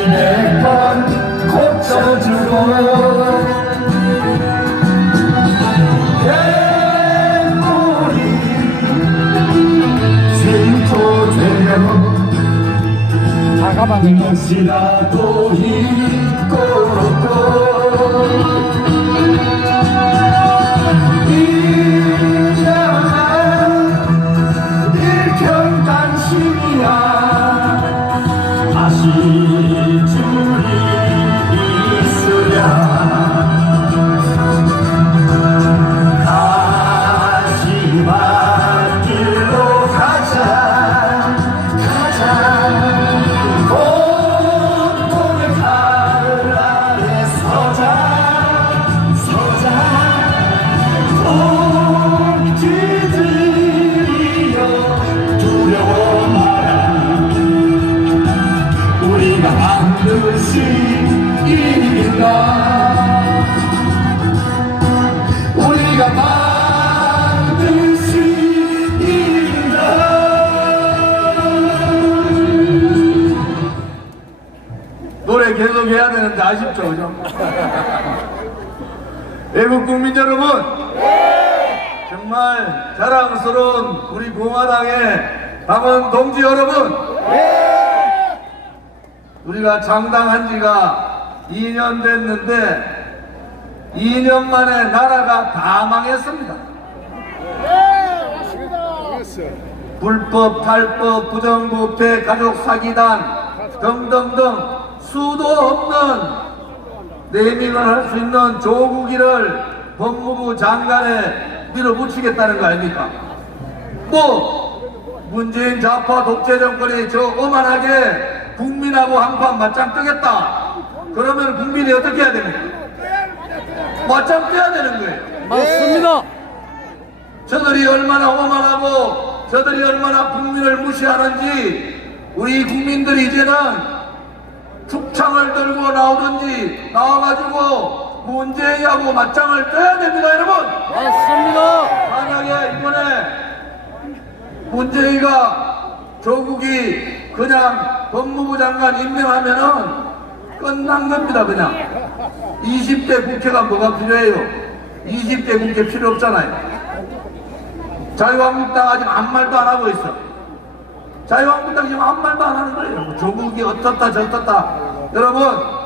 이내간 고쳐주고 잠 계속 해야 되는데 아쉽죠, 그죠? 외국 국민 여러분, 정말 자랑스러운 우리 공화당의 당원 동지 여러분, 우리가 장당한 지가 2년 됐는데 2년 만에 나라가 다 망했습니다. 불법, 탈법, 부정부패, 가족 사기단 등등등 수도 없는 내밍을 할 수 있는 조국이를 법무부 장관에 밀어붙이겠다는 거 아닙니까? 또 문재인 좌파 독재 정권이 저 오만하게 국민하고 한판 맞짱 뜨겠다. 그러면 국민이 어떻게 해야 됩니까? 맞짱 떠야 되는 거예요. 맞습니다. 저들이 얼마나 오만하고 저들이 얼마나 국민을 무시하는지 우리 국민들이 이제는 축창을 들고 나오든지 나와가지고 문재인하고 맞짱을 떠야 됩니다 여러분. 맞습니다. 만약에 이번에 문재인가 조국이 그냥 법무부 장관 임명하면은 끝난 겁니다 그냥. 20대 국회가 뭐가 필요해요? 20대 국회 필요 없잖아요. 자유한국당 아직 아무 말도 안 하고 있어 자유한국당 지금 아무 말도 안 하는 거예요 뭐 조국이 어떻다 저떻다 여러분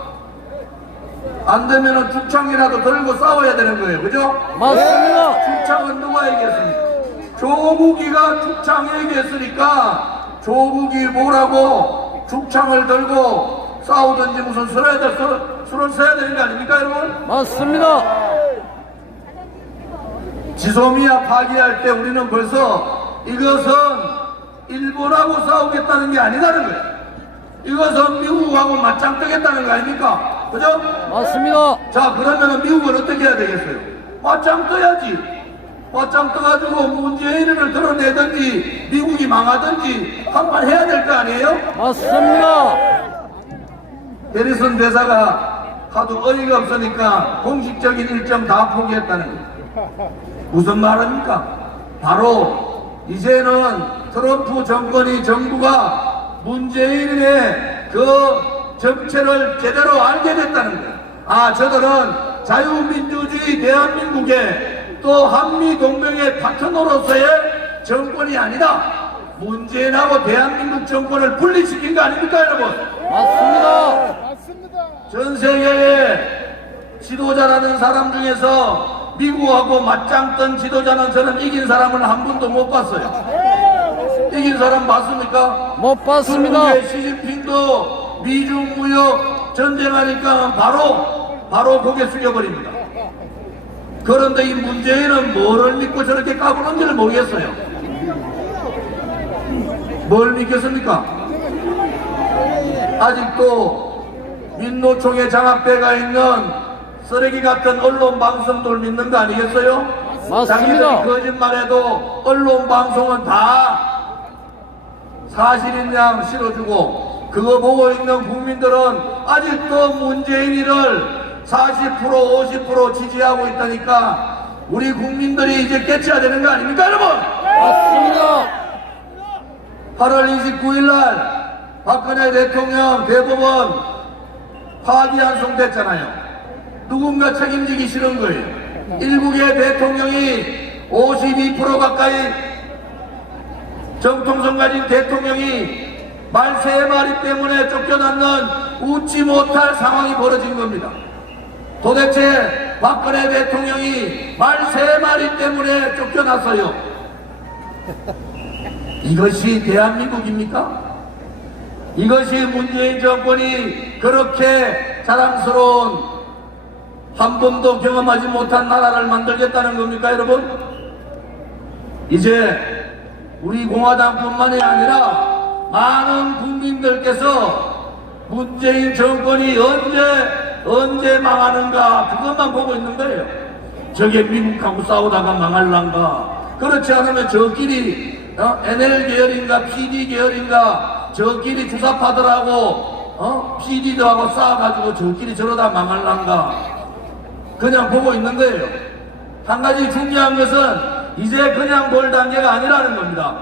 안 되면은 죽창이라도 들고 싸워야 되는 거예요 그죠? 맞습니다. 축창은 누가 얘기했습니까? 조국이가 축창 얘기했으니까 조국이 뭐라고 축창을 들고 싸우든지 무슨 술을, 술, 술을 써야 되는 거 아닙니까 여러분? 맞습니다. 지소미아 파기할 때 우리는 벌써 이것은 일본하고 싸우겠다는 게 아니다는 거예요. 이것은 미국하고 맞짱 뜨겠다는 거 아닙니까? 그죠? 맞습니다. 자 그러면은 미국은 어떻게 해야 되겠어요? 맞짱 떠야지 맞짱 떠가지고 문재인을 드러내든지 미국이 망하든지 한 판 해야 될 거 아니에요? 맞습니다. 해리슨 대사가 하도 어이가 없으니까 공식적인 일정 다 포기했다는 거예요 무슨 말입니까? 바로 이제는 트럼프 정권이 정부가 문재인의 그 정체를 제대로 알게 됐다는 거예요. 아, 저들은 자유민주주의 대한민국의 또 한미동맹의 파트너로서의 정권이 아니다. 문재인하고 대한민국 정권을 분리시킨 거 아닙니까, 여러분? 맞습니다. 전 세계의 지도자라는 사람 중에서 미국하고 맞짱 뜬 지도자는 저는 이긴 사람을 한 번도 못 봤어요. 이긴 사람 봤습니까? 못 봤습니다. 시진핑도 미중 무역 전쟁하니까 바로 바로 고개 숙여버립니다. 그런데 이 문재인은 뭐를 믿고 저렇게 까부는지를 모르겠어요. 뭘 믿겠습니까? 아직도 민노총에 장악돼가 있는 쓰레기 같은 언론 방송들 믿는 거 아니겠어요? 맞습니다. 자기들이 거짓말해도 언론 방송은 다 사실인 양 실어주고 그거 보고 있는 국민들은 아직도 문재인이를 40% 50% 지지하고 있다니까 우리 국민들이 이제 깨쳐야 되는 거 아닙니까 여러분? 맞습니다. 8월 29일 날 박근혜 대통령 대법원 파기환송됐잖아요. 누군가 책임지기 싫은 거예요. 일국의 대통령이 52% 가까이 정통성 가진 대통령이 말세 마리 때문에 쫓겨났는 웃지 못할 상황이 벌어진 겁니다. 도대체 박근혜 대통령이 말세 마리 때문에 쫓겨났어요. 이것이 대한민국입니까? 이것이 문재인 정권이 그렇게 자랑스러운 한 번도 경험하지 못한 나라를 만들겠다는 겁니까, 여러분? 이제 우리 공화당뿐만이 아니라 많은 국민들께서 문재인 정권이 언제 언제 망하는가 그것만 보고 있는 거예요. 저게 미국하고 싸우다가 망할란가? 그렇지 않으면 저끼리 어? NL 계열인가 PD 계열인가 저끼리 주사파들하고 어? PD들하고 싸워가지고 저끼리 저러다 망할란가? 그냥 보고 있는 거예요. 한 가지 중요한 것은 이제 그냥 볼 단계가 아니라는 겁니다.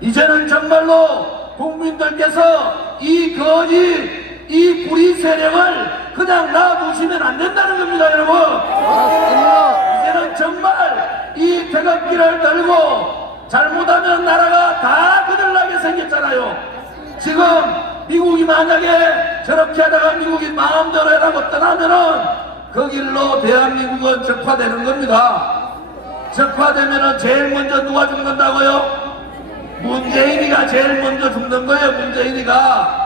이제는 정말로 국민들께서 이 거짓, 이 불의 세력을 그냥 놔두시면 안 된다는 겁니다, 여러분. 이제는 정말 이 태극기를 들고 잘못하면 나라가 다 그들나게 생겼잖아요. 지금 미국이 만약에 저렇게 하다가 미국이 마음대로 해라고 떠나면은 그 길로 대한민국은 적화되는 겁니다. 적화되면은 제일 먼저 누가 죽는다고요? 문재인이가 제일 먼저 죽는 거예요, 문재인이가.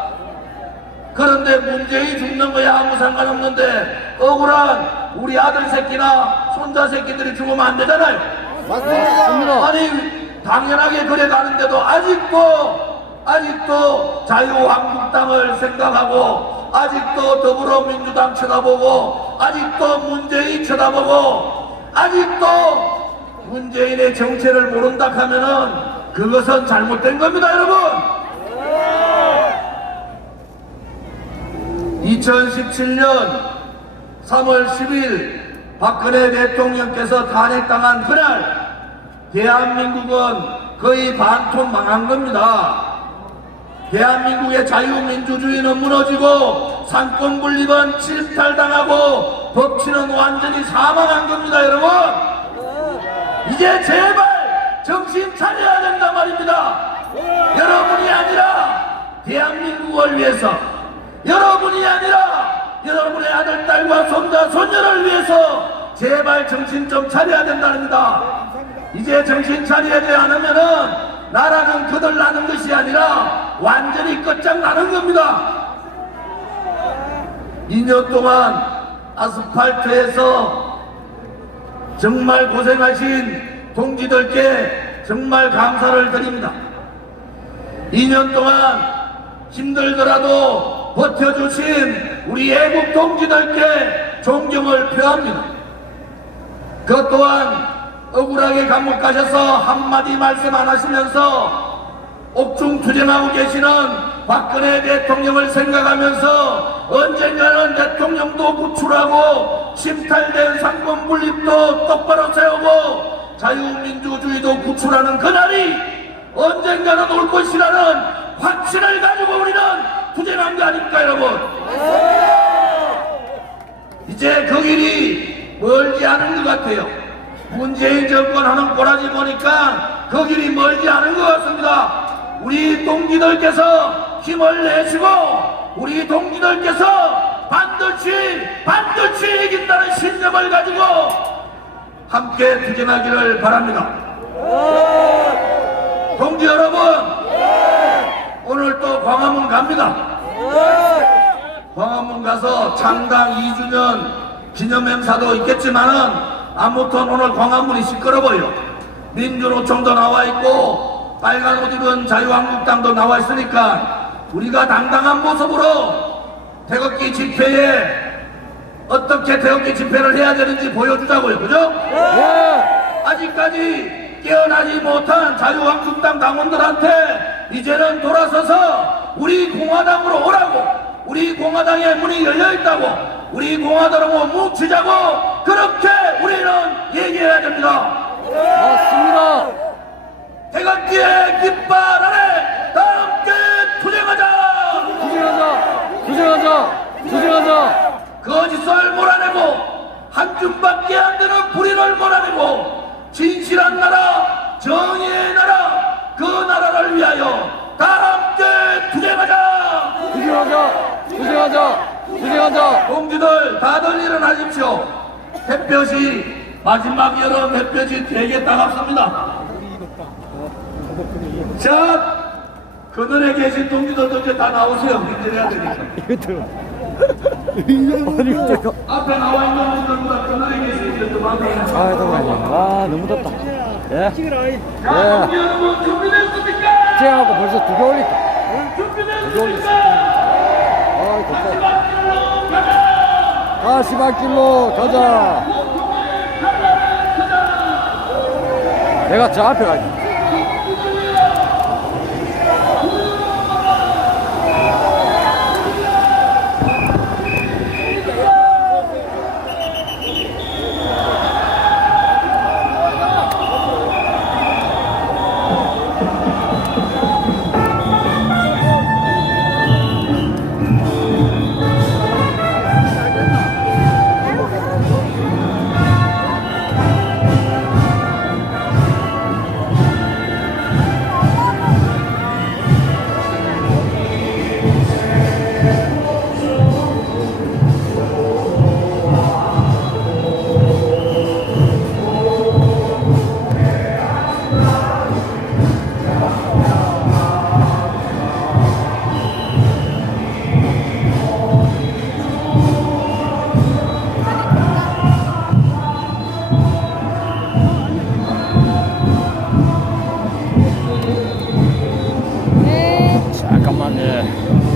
그런데 문재인 죽는 거야 아무 상관없는데 억울한 우리 아들 새끼나 손자 새끼들이 죽으면 안 되잖아요. 맞습니다. 아니 당연하게 그래 가는데도 아직도 아직도 자유한국당을 생각하고 아직도 더불어민주당 쳐다보고 아직도 문재인 쳐다보고 아직도 문재인의 정체를 모른다 하면은 그것은 잘못된 겁니다 여러분 2017년 3월 10일 박근혜 대통령께서 탄핵당한 그날 대한민국은 거의 반토 망한 겁니다. 대한민국의 자유민주주의는 무너지고 상권 분립은 침탈당하고 법치는 완전히 사망한 겁니다, 여러분. 이제 제발 정신 차려야 된단 말입니다. 여러분이 아니라 대한민국을 위해서 여러분이 아니라 여러분의 아들, 딸과 손자, 손녀를 위해서 제발 정신 좀 차려야 된답니다. 이제 정신 차리지 않으면은 나라는 거덜나는 것이 아니라 완전히 끝장나는 겁니다. 2년 동안 아스팔트에서 정말 고생하신 동지들께 정말 감사를 드립니다. 2년 동안 힘들더라도 버텨주신 우리 애국 동지들께 존경을 표합니다. 그 또한 억울하게 감옥 가셔서 한마디 말씀 안 하시면서 옥중 투쟁하고 계시는 박근혜 대통령을 생각하면서 언젠가는 대통령도 구출하고 침탈된 상권 분립도 똑바로 세우고 자유민주주의도 구출하는 그날이 언젠가는 올 것이라는 확신을 가지고 우리는 투쟁한 거 아닙니까 여러분? 이제 그 길이 멀지 않은 것 같아요. 문재인 정권 하는 꼬라지 보니까 그 길이 멀지 않은 것 같습니다. 우리 동지들께서 힘을 내시고 우리 동지들께서 반드시 반드시 이긴다는 신념을 가지고 함께 투쟁하기를 바랍니다 동지 여러분 오늘 또 광화문 갑니다 광화문 가서 창당 2주년 기념 행사도 있겠지만은 아무튼 오늘 광화문이 시끄러워요. 민주노총도 나와 있고 빨간 옷 입은 자유한국당도 나와 있으니까 우리가 당당한 모습으로 태극기 집회에 어떻게 태극기 집회를 해야 되는지 보여주자고요. 그죠? 예. 아직까지 깨어나지 못한 자유한국당 당원들한테 이제는 돌아서서 우리 공화당으로 오라고 우리 공화당의 문이 열려 있다고 우리 공화당으로 뭉치자고 그렇게 우리는 얘기해야 됩니다. 맞습니다. 태극기의 깃발 아래 다 함께 투쟁하자. 투쟁하자. 투쟁하자. 투쟁하자. 거짓을 몰아내고 한 줌밖에 안 되는 불의를 몰아내고 진실한 나라 정의의 나라 그 나라를 위하여 다 함께 투쟁하자 투쟁하자. 투쟁하자. 투쟁하자. 동지들 다들 일어나십시오 햇볕이 마지막 여름 햇볕이 되게 따갑습니다 자 그늘에 계신 동지들도 이제 다 나오세요 힘내야 되니까 아니 이거. 앞에 나와 있는 분들보다 그늘에 계신 분들 더 많아요 아 잠깐만요. 아 너무 덥다. 예. 자, 예. 여러분 준비됐습니까? 투쟁하고 벌써 두개 올렸다. 준비됐습니까? 아 덥다. 가자! 가시밭길로 가자. 내가 저 앞에 가자. 잠 깐만 예. 잠깐만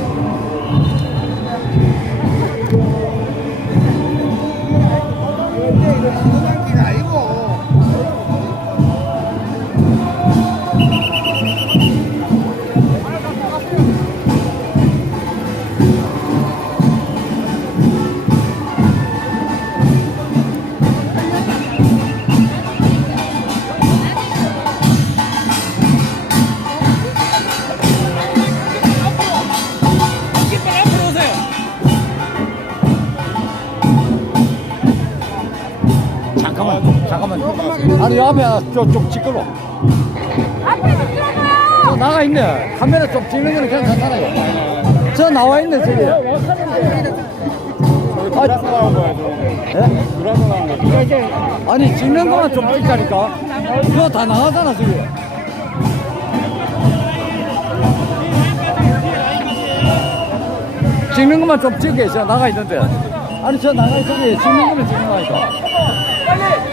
아니 앞에 좀좀 찌끄러. 앞에. 저 나가 있네. 카메라 좀 찍는 거는 괜찮잖아요. 저 나와 있네 저기. 아, 예? 아니 찍는 거만 좀 찍자니까. 이거 다 나가잖아 저기. 찍는 것만 좀 찍게 저 나가 있는데. 아니 저 나가 있는데 찍는 거만 찍는 거니까. 천천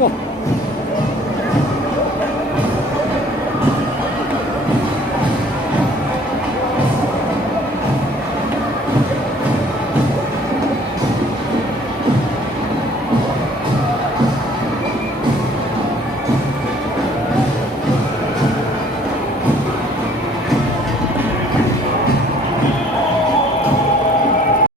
아이고